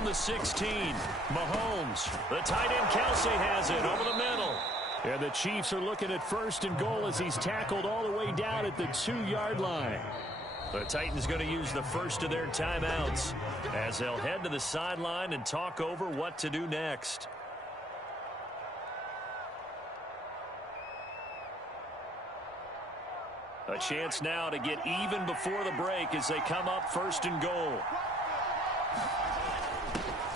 from the 16. Mahomes. The tight end Kelsey has it over the middle. And the Chiefs are looking at 1st and goal as he's tackled all the way down at the 2-yard line. The Titans going to use the first of their timeouts as they'll head to the sideline and talk over what to do next. A chance now to get even before the break as they come up 1st and goal.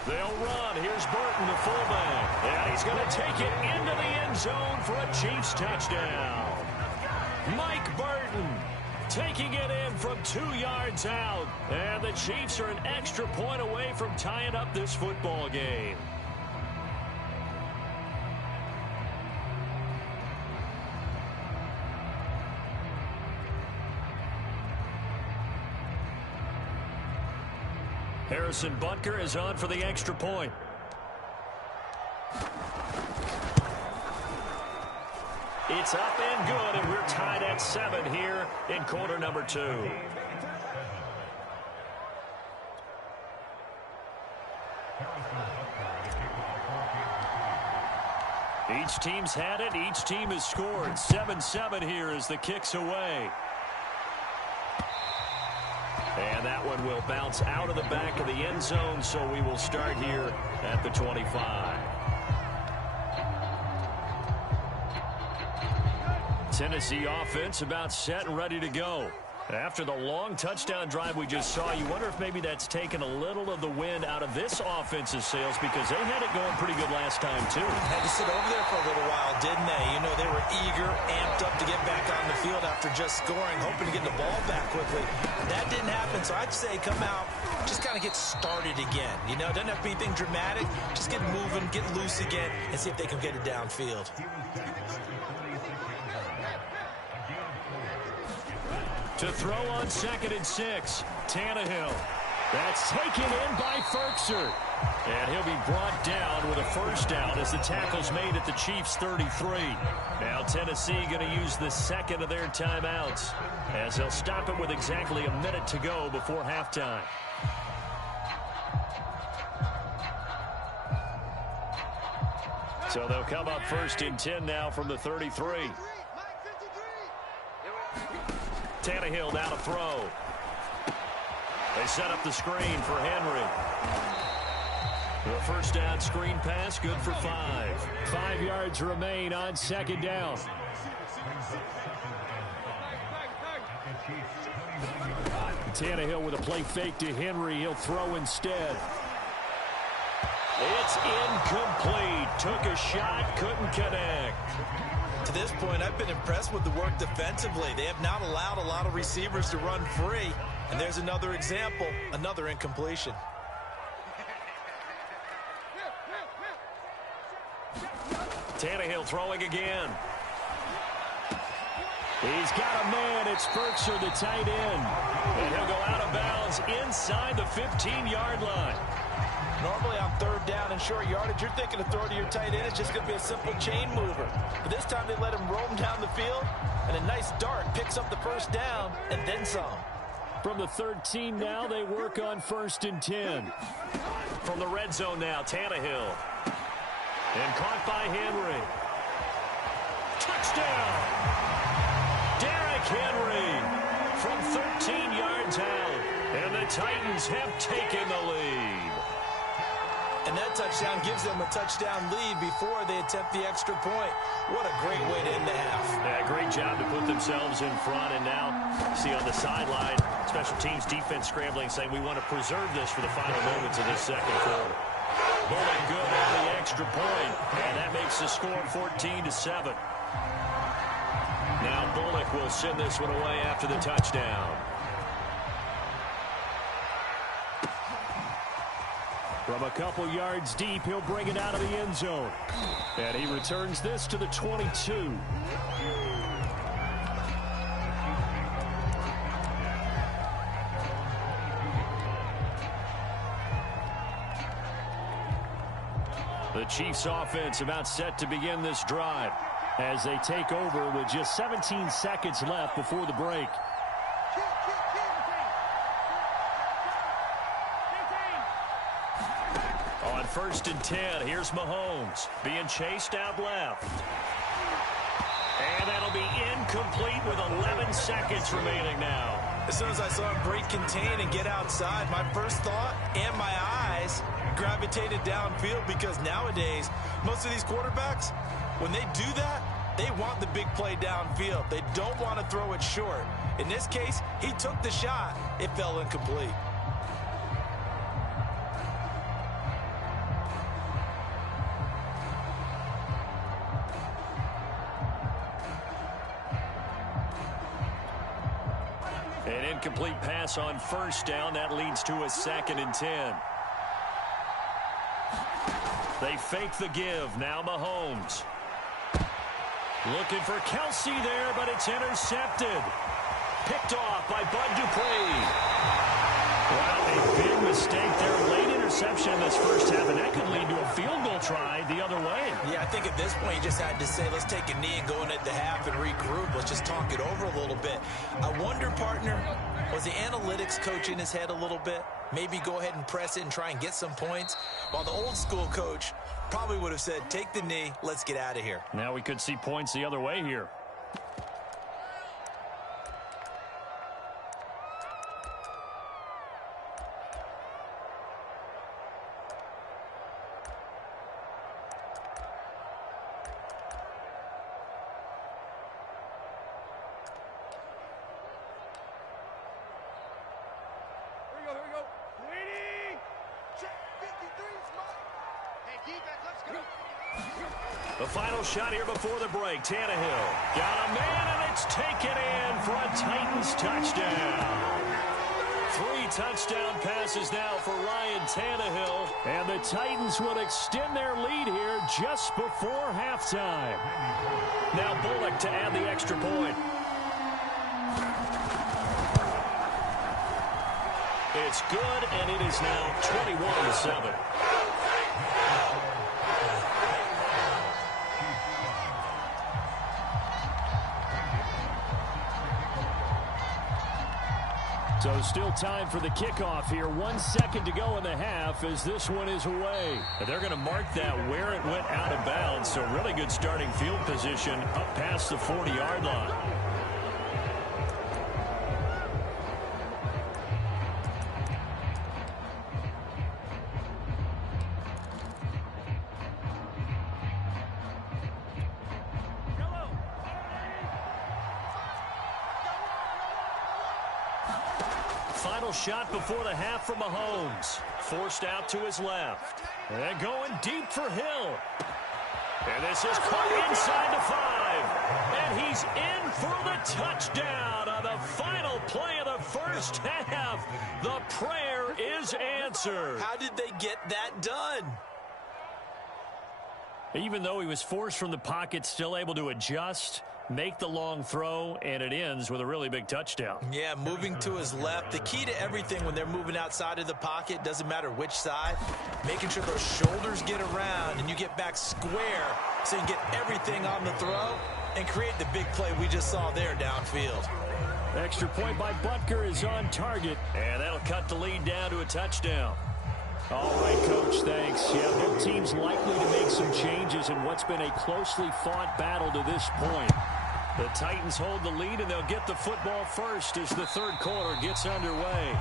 They'll run. Here's Burton, the fullback. And he's going to take it into the end zone for a Chiefs touchdown. Mike Burton taking it in from 2 yards out. And the Chiefs are an extra point away from tying up this football game. Harrison Butker is on for the extra point. It's up and good, and we're tied at 7 here in quarter number 2. Each team's had it. Each team has scored. 7-7 here as the kick's away. And that one will bounce out of the back of the end zone, so we will start here at the 25. Tennessee offense about set and ready to go. After the long touchdown drive we just saw, you wonder if maybe that's taken a little of the wind out of this offense's sails because they had it going pretty good last time, too. Had to sit over there for a little while, didn't they? You know, they were eager, amped up to get back on the field after just scoring, hoping to get the ball back quickly. That didn't happen, so I'd say come out, just kind of get started again. You know, it doesn't have to be anything dramatic. Just get moving, get loose again, and see if they can get it downfield. To throw on 2nd and 6, Tannehill. That's taken in by Ferkser. And he'll be brought down with a first down as the tackle's made at the Chiefs' 33. Now Tennessee going to use the second of their timeouts as they'll stop it with exactly a minute to go before halftime. So they'll come up 1st and 10 now from the 33. Tannehill down to throw. They set up the screen for Henry. The first down screen pass, good for 5. 5 yards remain on 2nd down. Tannehill with a play fake to Henry. He'll throw instead. It's incomplete. Took a shot, couldn't connect. To this point, I've been impressed with the work defensively. They have not allowed a lot of receivers to run free. And there's another example, another incompletion. Tannehill throwing again. He's got a man. It's Ferkser, the tight end. And he'll go out of bounds inside the 15-yard line. Normally on 3rd down and short yardage, you're thinking of throw to your tight end. It's just going to be a simple chain mover. But this time they let him roam down the field, and a nice dart picks up the first down and then some. From the 13 now, they work on 1st and 10. From the red zone now, Tannehill. And caught by Henry. Touchdown! Derrick Henry from 13 yards out. And the Titans have taken the lead. And that touchdown gives them a touchdown lead before they attempt the extra point. What a great way to end the half. Yeah, great job to put themselves in front. And now, see on the sideline, special teams defense scrambling, saying we want to preserve this for the final moments of this second quarter. Bullock good on the extra point, and that makes the score 14-7. Now Bullock will send this one away after the touchdown. From a couple yards deep, he'll bring it out of the end zone. And he returns this to the 22. The Chiefs offense about set to begin this drive as they take over with just 17 seconds left before the break. On 1st and 10, here's Mahomes being chased out left. And that'll be incomplete with 11 seconds remaining now. As soon as I saw him break contain and get outside, my first thought and my eyes gravitated downfield, because nowadays, most of these quarterbacks, when they do that, they want the big play downfield. They don't want to throw it short. In this case, he took the shot. It fell incomplete. An incomplete pass on 1st down. That leads to a 2nd and 10. They fake the give. Now Mahomes. Looking for Kelsey there, but it's intercepted. Picked off by Bud Dupree. Wow, a big mistake there. Late interception in this first half, and that could lead to a field goal try the other way. Yeah, I think at this point you just had to say, let's take a knee and go in at the half and regroup. Let's just talk it over a little bit. I wonder, partner, was the analytics coach in his head a little bit? Maybe go ahead and press it and try and get some points, while the old school coach probably would have said, take the knee, let's get out of here. Now we could see points the other way here. The final shot here before the break. Tannehill got a man, and it's taken in for a Titans touchdown. 3 touchdown passes now for Ryan Tannehill, and the Titans will extend their lead here just before halftime. Now Bullock to add the extra point. It's good, and it is now 21-7. So still time for the kickoff here. 1 second to go in the half as this one is away. And they're going to mark that where it went out of bounds. So really good starting field position up past the 40-yard line. Final shot before the half from Mahomes. Forced out to his left. And going deep for Hill. And this is caught inside the 5. And he's in for the touchdown on the final play of the first half. The prayer is answered. How did they get that done? Even though he was forced from the pocket, still able to adjust, make the long throw, and it ends with a really big touchdown. Yeah, moving to his left. The key to everything when they're moving outside of the pocket, doesn't matter which side, making sure those shoulders get around and you get back square so you can get everything on the throw and create the big play we just saw there downfield. Extra point by Butker is on target, and that'll cut the lead down to a touchdown. All right, Coach, thanks. Yeah, both teams likely to make some changes in what's been a closely fought battle to this point. The Titans hold the lead, and they'll get the football first as the third quarter gets underway.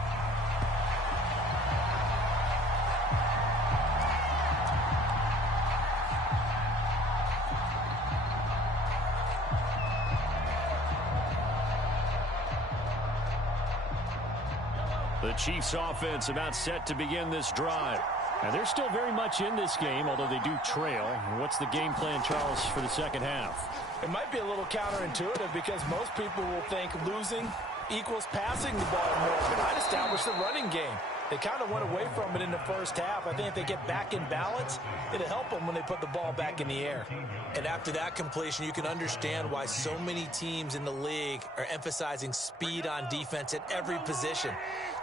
The Chiefs offense about set to begin this drive. And they're still very much in this game, although they do trail. What's the game plan, Charles, for the second half? It might be a little counterintuitive because most people will think losing equals passing the ball more. But I'd establish the running game. They kind of went away from it in the first half. I think if they get back in balance, it'll help them when they put the ball back in the air. And after that completion, you can understand why so many teams in the league are emphasizing speed on defense at every position.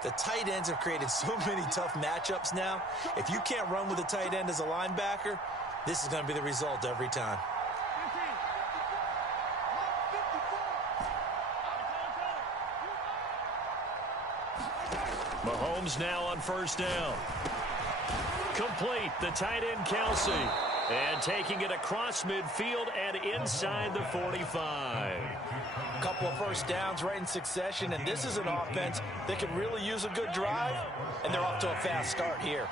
The tight ends have created so many tough matchups now. If you can't run with a tight end as a linebacker, this is going to be the result every time. Mahomes now on first down. complete. The tight end, Kelsey. And taking it across midfield and inside the 45. A couple of first downs right in succession, and this is an offense that could really use a good drive, and they're off to a fast start here.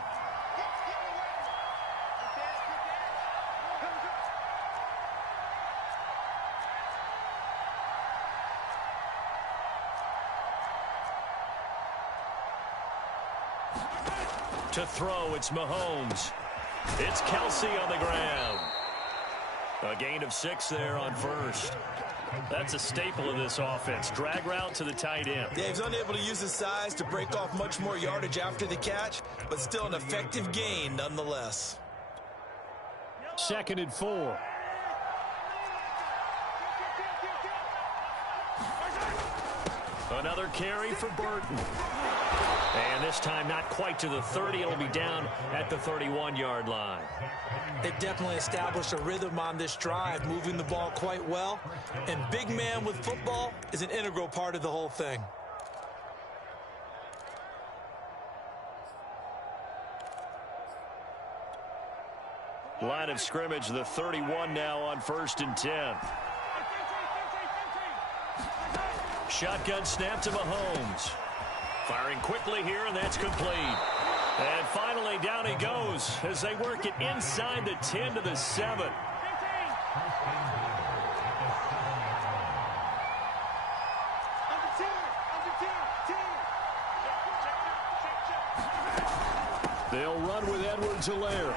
To throw, it's Mahomes. It's Kelsey on the ground. A gain of 6 there on first. That's a staple of this offense. Drag route to the tight end. Yeah, he's unable to use his size to break off much more yardage after the catch, but still an effective gain nonetheless. 2nd and 4. Another carry for Burton. And this time not quite to the 30. It'll be down at the 31-yard line. They've definitely established a rhythm on this drive, moving the ball quite well. And big man with football is an integral part of the whole thing. Line of scrimmage, the 31 now on 1st and 10. Shotgun snap to Mahomes. Firing quickly here, and that's complete. And finally, down he goes as they work it inside the 10 to the 7. They'll run with Edwards-Helaire.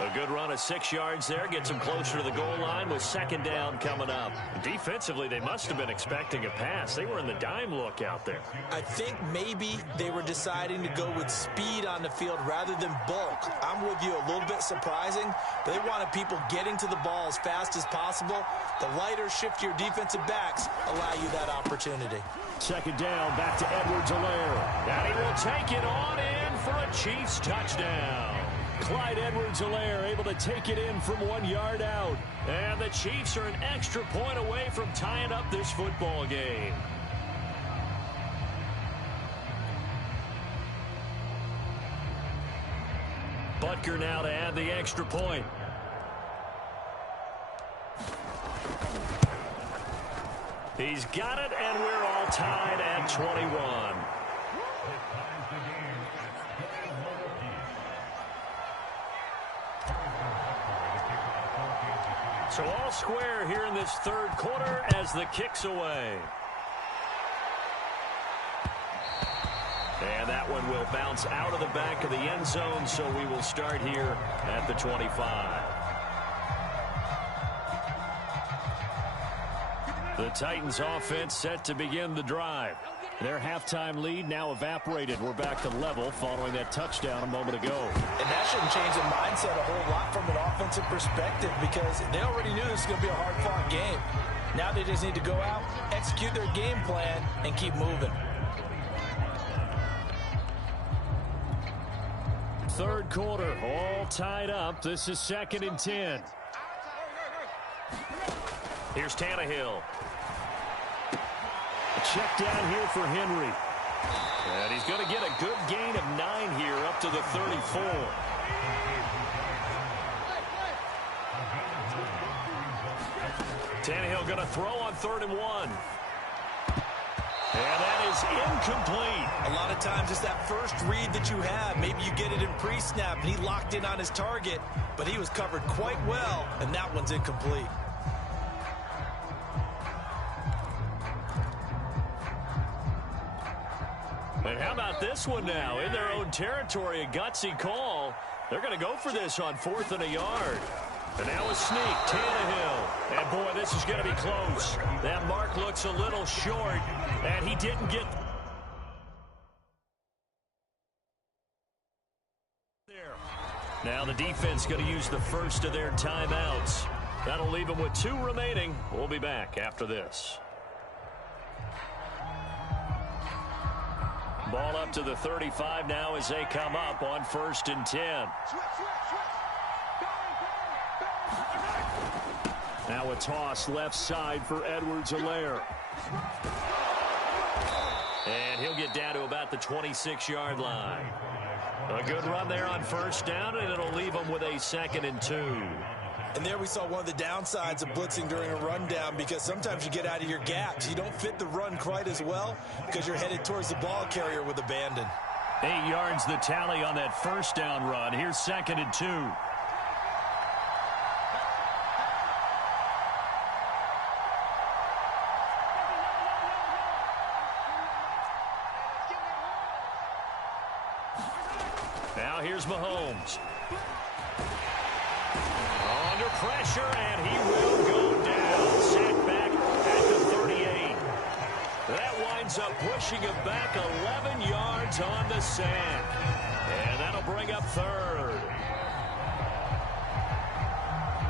A good run of 6 yards there. Gets them closer to the goal line with 2nd down coming up. Defensively, they must have been expecting a pass. They were in the dime look out there. I think maybe they were deciding to go with speed on the field rather than bulk. I'm with you, a little bit surprising. But they wanted people getting to the ball as fast as possible. The lighter, shiftier defensive backs allow you that opportunity. 2nd down, back to Edwards-Helaire. And he will take it on in for a Chiefs touchdown. Clyde Edwards-Helaire able to take it in from 1 yard out. And the Chiefs are an extra point away from tying up this football game. Butker now to add the extra point. He's got it, and we're all tied at 21. So all square here in this 3rd quarter as the kick's away. And that one will bounce out of the back of the end zone, so we will start here at the 25. The Titans offense set to begin the drive. Their halftime lead now evaporated. We're back to level following that touchdown a moment ago. And that shouldn't change the mindset a whole lot from an offensive perspective because they already knew this was going to be a hard-fought game. Now they just need to go out, execute their game plan, and keep moving. 3rd quarter, all tied up. This is 2nd and 10. Here's Tannehill. A check down here for Henry. And he's going to get a good gain of 9 here up to the 34. Tannehill going to throw on 3rd and 1. And that is incomplete. A lot of times it's that first read that you have. Maybe you get it in pre-snap, and he locked in on his target, but he was covered quite well, and that one's incomplete. And how about this one now? In their own territory, a gutsy call. They're going to go for this on 4th and a yard. And now a sneak, Tannehill. And boy, this is going to be close. That mark looks a little short, and he didn't get there. Now the defense going to use the first of their timeouts. That'll leave them with 2 remaining. We'll be back after this. Ball up to the 35 now as they come up on 1st and 10. Now a toss left side for Edwards-Helaire. And he'll get down to about the 26-yard line. A good run there on first down, and it'll leave him with a 2nd and 2. And there we saw one of the downsides of blitzing during a rundown, because sometimes you get out of your gaps. You don't fit the run quite as well because you're headed towards the ball carrier with abandon. 8 yards the tally on that first down run. Here's 2nd and 2. Now here's Mahomes. Under pressure, and he will go down. Sacked back at the 38. That winds up pushing him back 11 yards on the sack. And that'll bring up 3rd.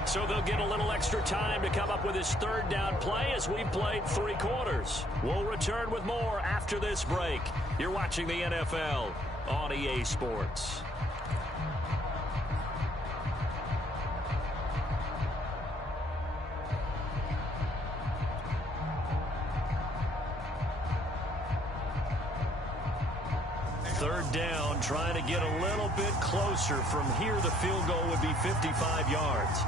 So they'll get a little extra time to come up with his 3rd down play as we've played 3 quarters. We'll return with more after this break. You're watching the NFL on EA Sports. Third down, trying to get a little bit closer. From here, the field goal would be 55 yards.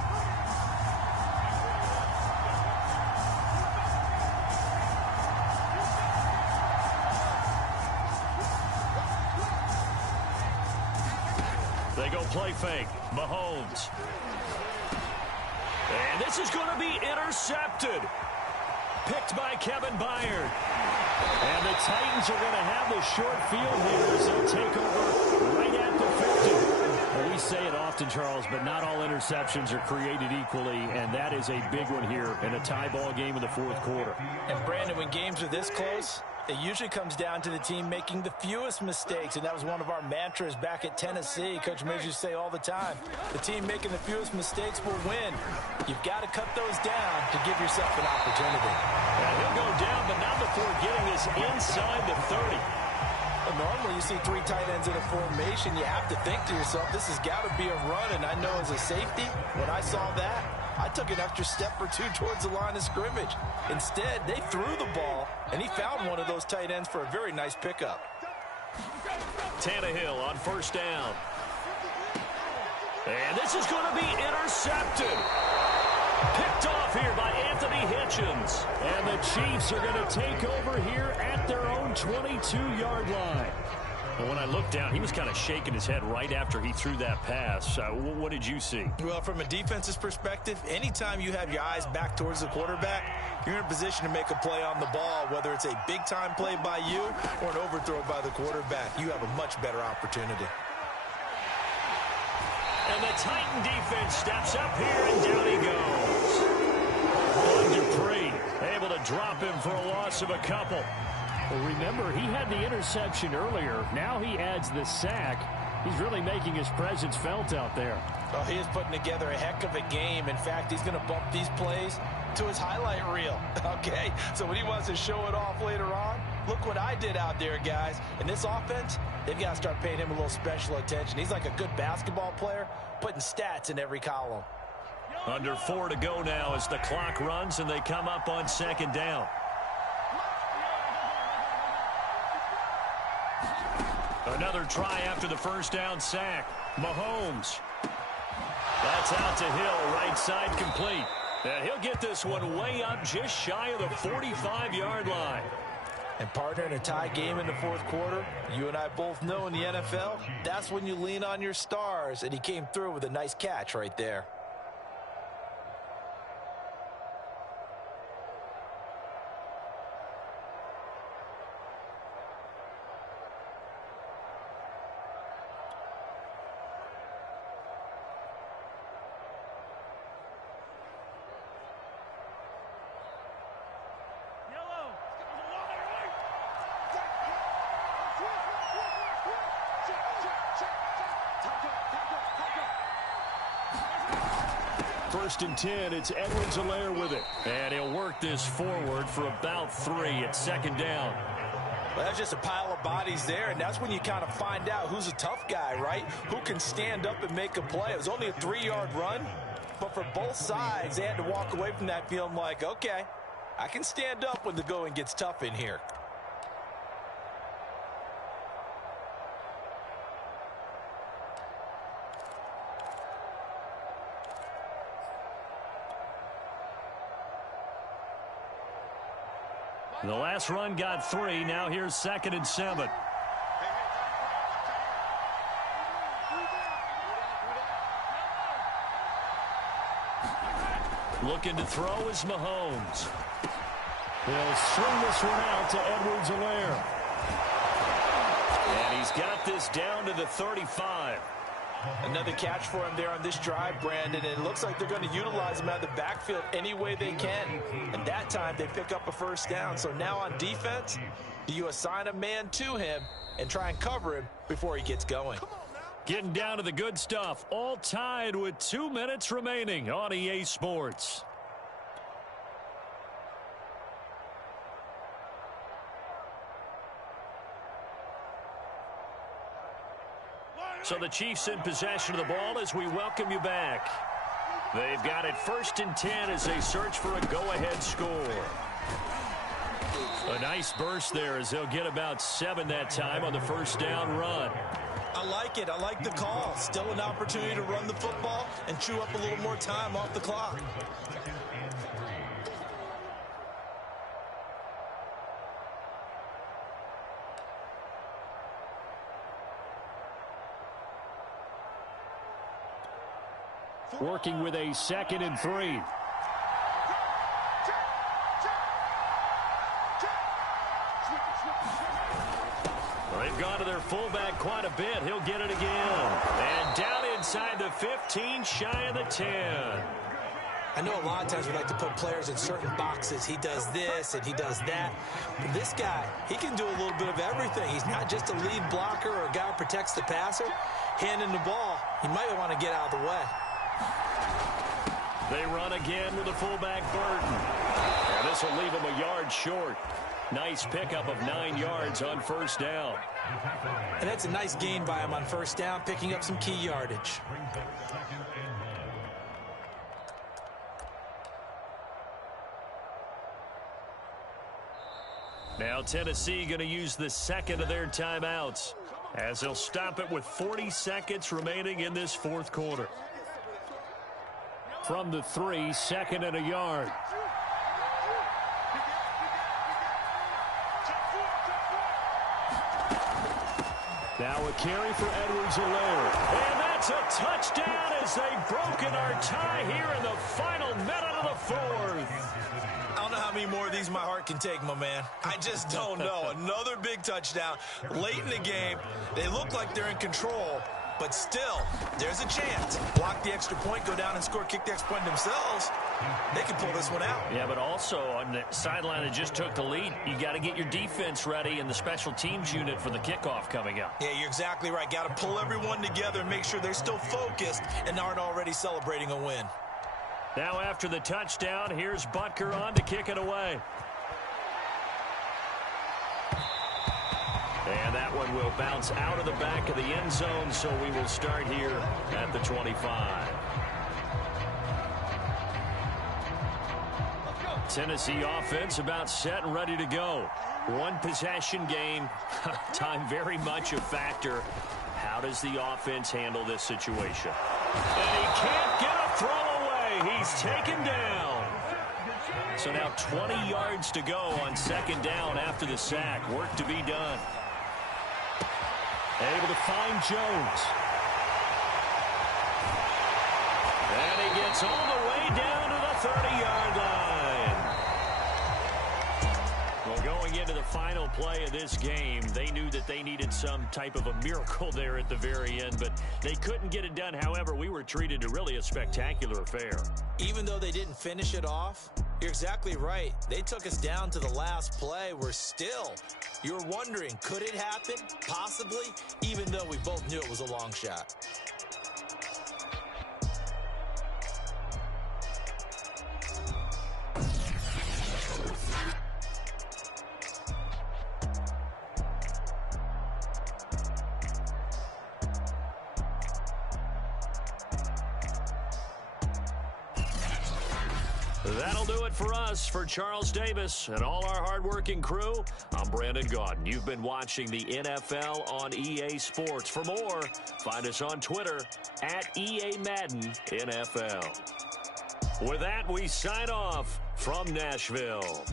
They go play fake. Mahomes. And this is going to be intercepted. Picked by Kevin Byard. And the Titans are going to have the short field here as they'll take over right at the 50. Well, we say it often, Charles, but not all interceptions are created equally, and that is a big one here in a tie ball game in the 4th quarter. And, Brandon, when games are this close, it usually comes down to the team making the fewest mistakes, and that was one of our mantras back at Tennessee. Coach Mears used to say all the time, the team making the fewest mistakes will win. You've got to cut those down to give yourself an opportunity. And he'll go down, but not before getting this inside the 30. Well, normally you see 3 tight ends in a formation. You have to think to yourself, this has got to be a run, and I know as a safety, when I saw that, I took an extra step or 2 towards the line of scrimmage. Instead, they threw the ball, and he found one of those tight ends for a very nice pickup. Tannehill on first down. And this is going to be intercepted. Picked off here by Anthony Hitchens. And the Chiefs are going to take over here at their own 22-yard line. Well, when I looked down, he was kind of shaking his head right after he threw that pass. What did you see? Well, from a defense's perspective, anytime you have your eyes back towards the quarterback, you're in a position to make a play on the ball, whether it's a big-time play by you or an overthrow by the quarterback. You have a much better opportunity. And the Titan defense steps up here, and down he goes. Dupree able to drop him for a loss of a couple. Well, remember, he had the interception earlier. Now he adds the sack. He's really making his presence felt out there. Oh, he is putting together a heck of a game. In fact, he's going to bump these plays to his highlight reel. Okay, so when he wants to show it off later on, look what I did out there, guys. And this offense, they've got to start paying him a little special attention. He's like a good basketball player, putting stats in every column. Under 4 to go now as the clock runs, and they come up on 2nd down. Another try after the first down sack. Mahomes. That's out to Hill, right side complete. And he'll get this one way up just shy of the 45-yard line. And partner, in a tie game in the 4th quarter, you and I both know in the NFL, that's when you lean on your stars. And he came through with a nice catch right there. First and 10, it's Edwards-Helaire with it. And he'll work this forward for about 3 at 2nd down. Well, that's just a pile of bodies there, and that's when you kind of find out who's a tough guy, right? Who can stand up and make a play. It was only a 3-yard run, but for both sides, they had to walk away from that feeling like, okay, I can stand up when the going gets tough in here. The last run got 3. Now here's 2nd and 7. Looking to throw is Mahomes. He'll swing this one out to Edwards-Helaire. And he's got this down to the 35. Another catch for him there on this drive, Brandon. And it looks like they're going to utilize him out of the backfield any way they can. And that time they pick up a first down. So now on defense, do you assign a man to him and try and cover him before he gets going? Getting down to the good stuff. All tied with 2 minutes remaining on EA Sports. So the Chiefs in possession of the ball as we welcome you back. They've got it 1st and 10 as they search for a go-ahead score. A nice burst there as they'll get about 7 that time on the first down run. I like it. I like the call. Still an opportunity to run the football and chew up a little more time off the clock. Working with a 2nd and 3. They've gone to their fullback quite a bit. He'll get it again. And down inside the 15, shy of the 10. I know a lot of times we like to put players in certain boxes. He does this and he does that. But this guy, he can do a little bit of everything. He's not just a lead blocker or a guy who protects the passer. Handing the ball, he might want to get out of the way. They run again with the fullback Burton. And this will leave him a yard short. Nice pickup of 9 yards on first down. And that's a nice gain by him on first down, picking up some key yardage. Now Tennessee going to use the 2nd of their timeouts as they'll stop it with 40 seconds remaining in this 4th quarter. From the 3, 2nd and a yard. Now a carry for Edwards-Helaire. And that's a touchdown as they've broken our tie here in the final minute of the 4th. I don't know how many more of these my heart can take, my man. I just don't know. Another big touchdown late in the game. They look like they're in control, but still, there's a chance. Block the extra point, go down and score, kick the extra point themselves. They can pull this one out. Yeah, but also on the sideline that just took the lead, you got to get your defense ready and the special teams unit for the kickoff coming up. Yeah, you're exactly right. Got to pull everyone together and make sure they're still focused and aren't already celebrating a win. Now after the touchdown, here's Butker on to kick it away. And that one will bounce out of the back of the end zone, so we will start here at the 25. Tennessee offense about set and ready to go. One possession game. Time very much a factor. How does the offense handle this situation? And he can't get a throw away. He's taken down. So now 20 yards to go on 2nd down after the sack. Work to be done. Able to find Jones. And he gets all the way down to the 30-yard line. Well, going into the final play of this game, they knew that they needed some type of a miracle there at the very end, but they couldn't get it done. However, we were treated to really a spectacular affair. Even though they didn't finish it off, you're exactly right. They took us down to the last play. We're still, you're wondering, could it happen? Possibly, even though we both knew it was a long shot. That'll do it for us. For Charles Davis and all our hardworking crew, I'm Brandon Gaudin. You've been watching the NFL on EA Sports. For more, find us on Twitter at EA Madden NFL. With that, we sign off from Nashville.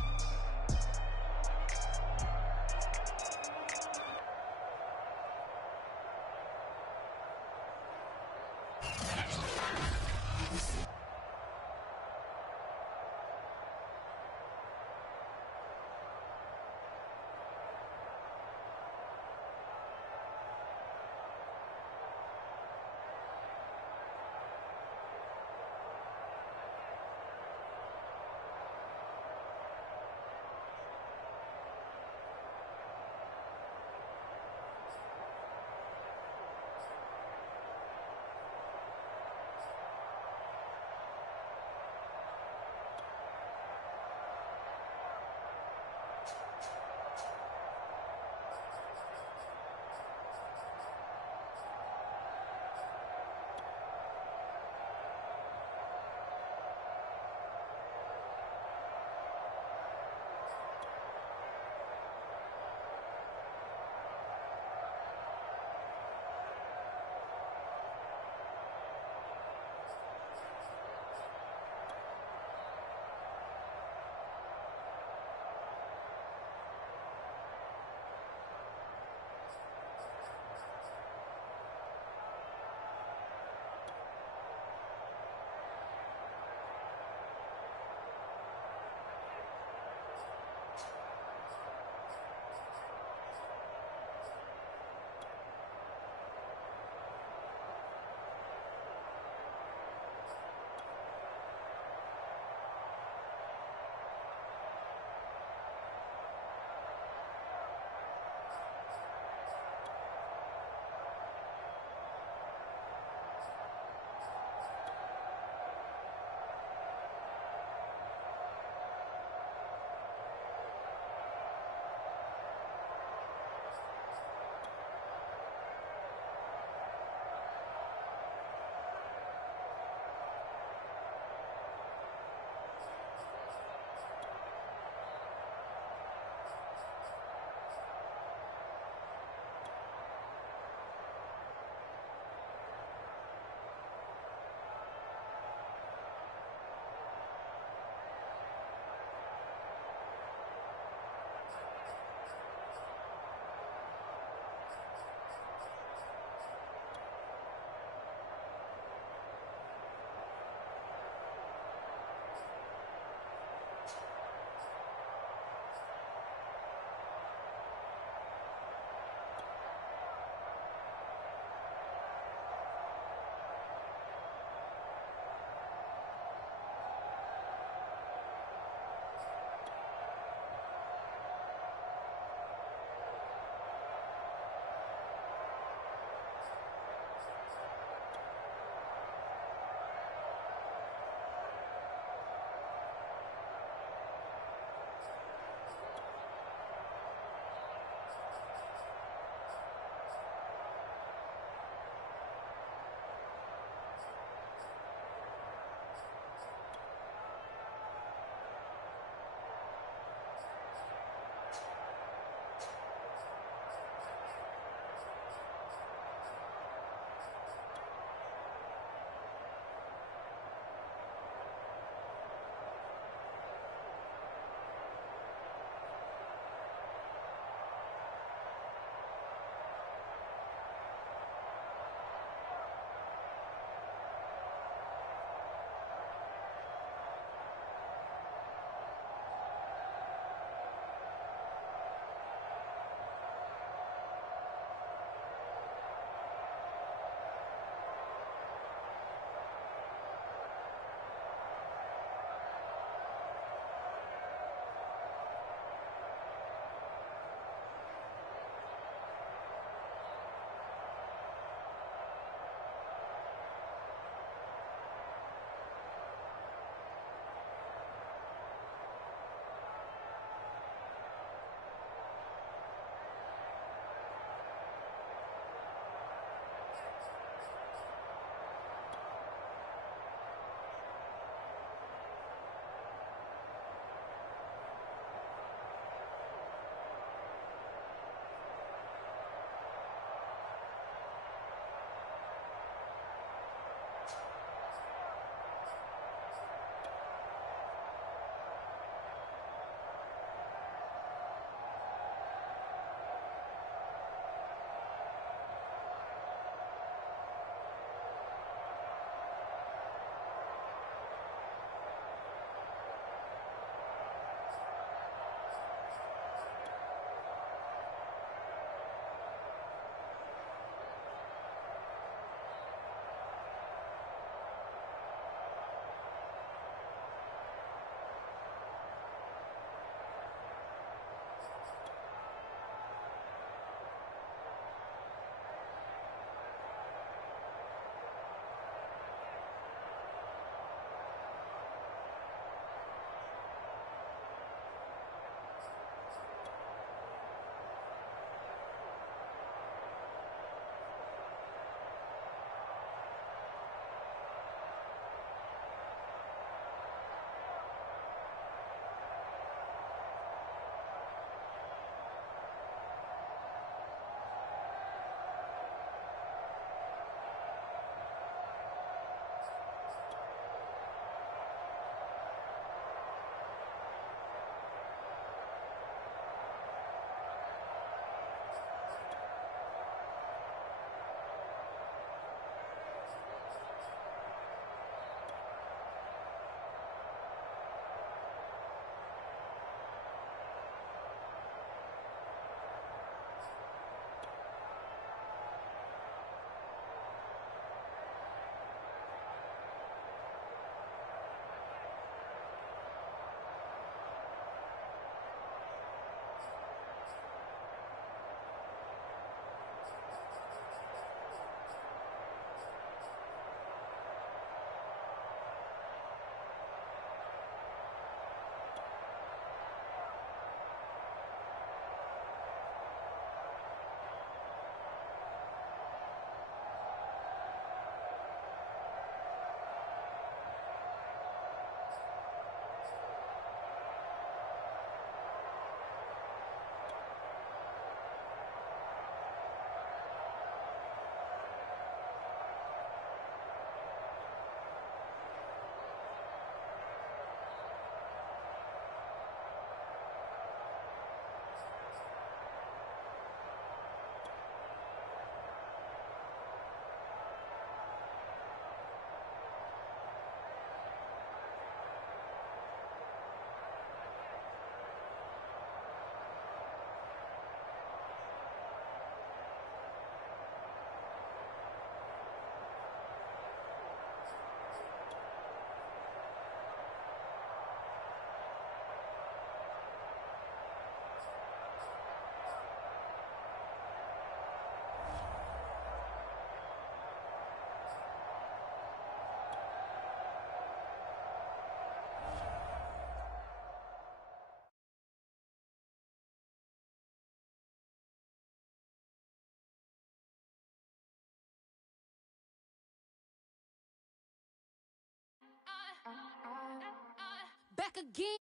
Back again.